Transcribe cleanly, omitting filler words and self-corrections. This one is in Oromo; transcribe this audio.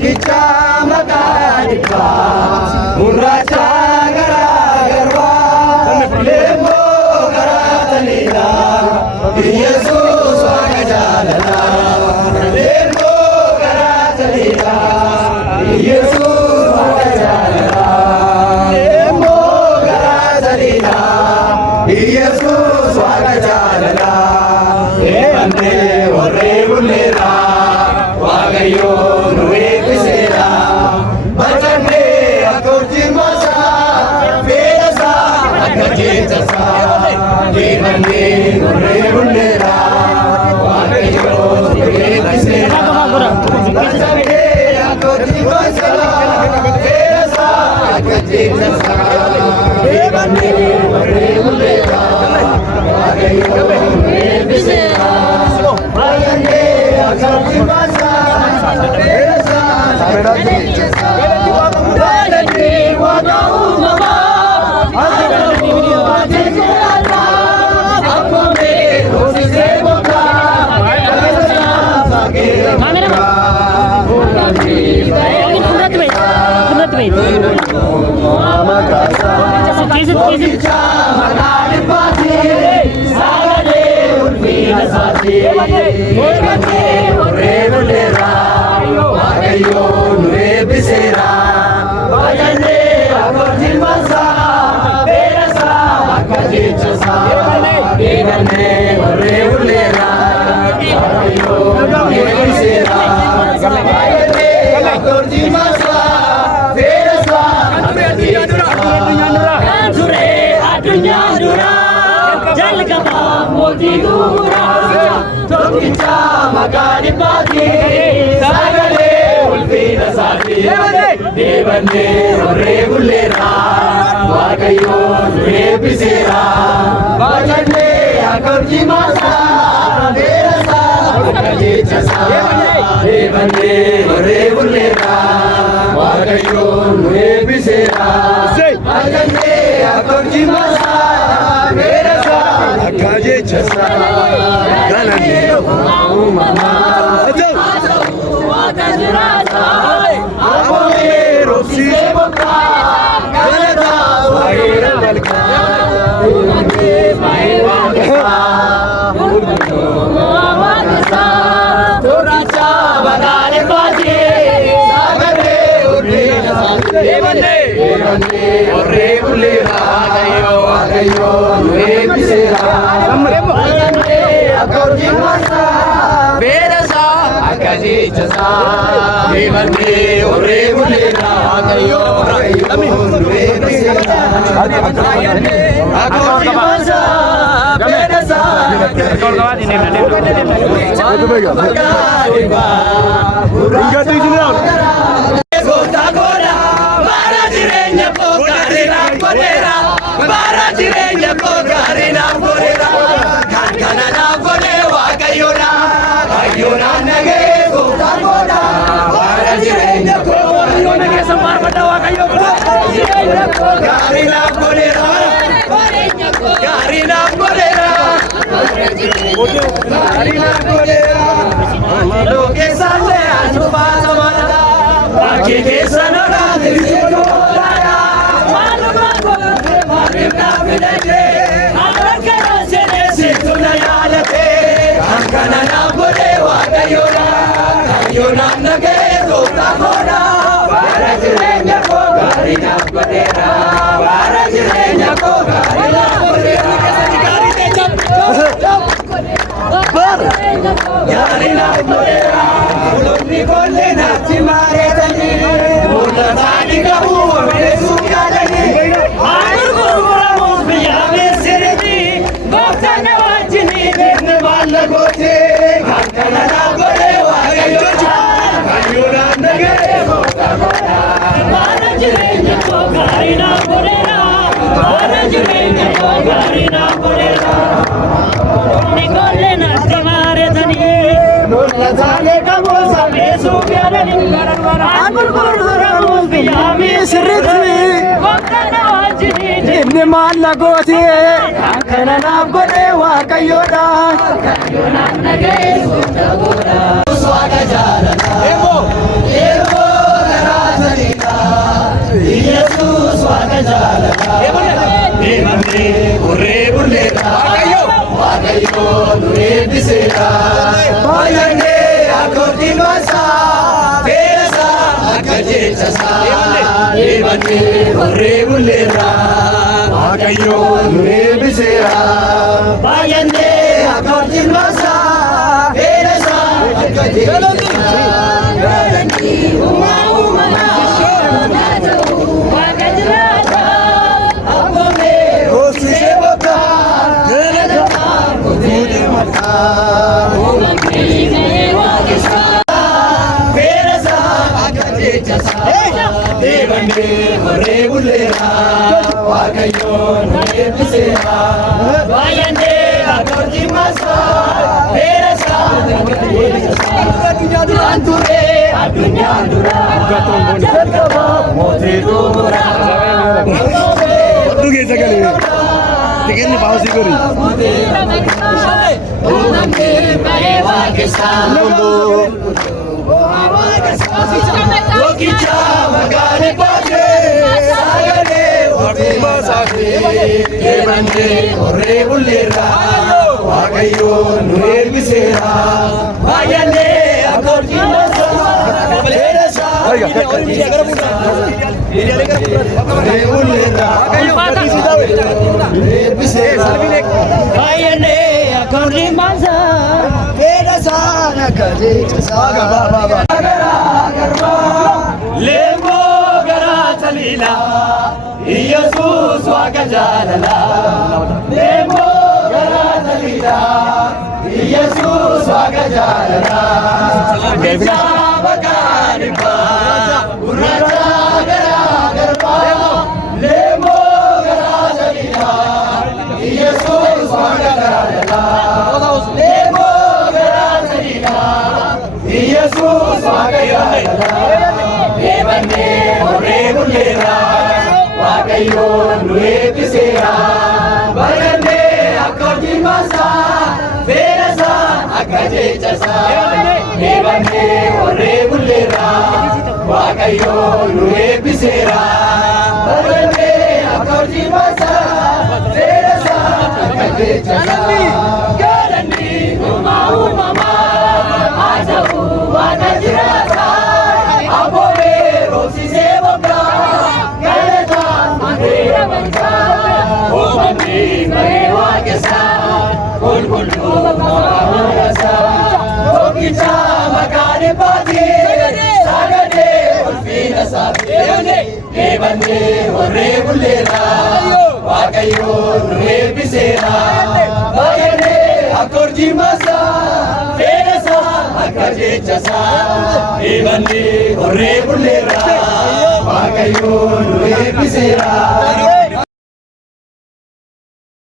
tokkicha maqaan isaa gurraacha garaa garbaa leemboo garaa taliilaa Yesuus waaqa jaalalaa leemboo garaa taliilaa Yesuus waaqa jaalalaa leemboo garaa taliilaa Yesuus waaqa jaalalaa eebannee warree bulleeraa Waaqayyoon nu eebbiseera bacannee akka urjimasaa fe'asaa akka jechasaa deemannee warree bulleera Waaqayyoon nu eebbiseera bacannee akka urjimasaa fe'asaa akka jechasaa deemannee warree bulleera Waaqayyoon nu eebbiseera bacannee akka urjimasaa Waaqayyoon nu eebbiseera bacannee akka urjimasaa fe'asaa akka jechasaa deemannee warree bulleera Waaqayyoon nu eebbiseera bacannee akka urjimasaa fe'asaa akka jechasaa kan ture addunyaan dura jalqabaa mootii duraa tokkicha maqaan isaa sagalee ulfina isaatiin deebannee warree bulleera Waaqayyoon nu eebbiseera bacannee akka urjimasaa fe'asaa akka jechasaa deebannee warree bulleera Waaqayyoon nu eebbiseera bacannee akka urjimasaa fe'asaa akka jechasaa galanne uumamaa waaqa jiraataa abboommee roobsisee bokkaa galataa waa'eera malkaa uumamee baay'ee waaqessaa gurguddoo waaqessaa torricha badhaadhe baatee sagalee ulfina isaatiin deebannee warree bulleera Waaqayyoon nu eebbiseera bacannee akka urjimasaa fe'asaa akka jechasaa deemannee warree bulleera Waaqayyoon nu eebbiseera akka urjimasaa fe'asaa bara jireenya koo gaarii naaf godheera kan kana naaf godhe Waaqayyoodha Waaqayyoodhaan nagee gooftaan godha bara jireenya koo Waaqayyoon keessa faarfadha Waaqayyoon jireenya koo gaarii naaf godheera gaarii naaf godheera gaarii naaf godheera loo keessallee atu baatamadha bakkee keessa nolaa tirisuudhu kana naaf godhe Waaqayyoodha Waaqayyoodhaan nagee gooftaan godha bara jireenya koo gaarii naaf godheera bara jireenya koo gaarii naaf godheera gaarii naaf godheera lolli kollee naatti maareetanii mul'ataanii gahuu obeessuuf yaadanii gurguramuuf biyyaa Misiritti gooftaan na wajjinii beekne maalla gootee kan kana naaf godhe Waaqayyoodha Waaqayyoodhaan nagee gooftaan godha bara jireenya koo gaarii naaf godheera bara jireenya koo gaarii naaf godheera lolli kollee naatti maareetanii mul'ataanii gahuu obeessuuf yaadanii gurguramuuf biyyaa Misiritti gooftaan na wajjinii inni maalla gootee kan kana naaf godhe Waaqayyoodha Waaqayyoodhaan nagee gooftaan godha waaqa jaalala Bayane akordi masa Terasa akaje chasa Devane horre bullera Wakayo nure bisera Bayane akordi masa Terasa akaje chasa Garani uma uma Wakajrata Apone hosi sevaka Terasa Kudire mata Devane horre bullera Wakayo nure bisera Bayane akordi masa Terasa akaje chasa Anture adunya dura Jarkaba mote dura Duge sakali tikeni pausi kori Onamke baewa kesa Lokicha magane pate Sagane ordi masake Devane horre bullera Wakayo nure bisera Bayane akordi masa Terasa Bayane akordi masa Terasa akaje chasa Lembo gara chalila Yesus wakajalala Lembo gara chalila Yesus wakajalala Bija bakariba Uraja gara garba Lembo gara chalila Yesus wakajalala Lembo gara chalila Yesus wakajalala Devane horre bullera Wakayo nure bisera Bayane akordi masa Terasa akaje chasa Devane horre bullera Wakayo nure bisera Bayane akordi masa Terasa akaje chasa Garani uma uma Ajau wakajrata Apone rosi sevaka Galata mandira mancha Omani baewa kesa Bulbulu maharasa Lokicha magane pati Sagane ulfina sabi Devane horre bullera Wakayo nure bisera Bayane akordi masa Terasa akaje chasa Devane horre bullera Wakayo nure bisera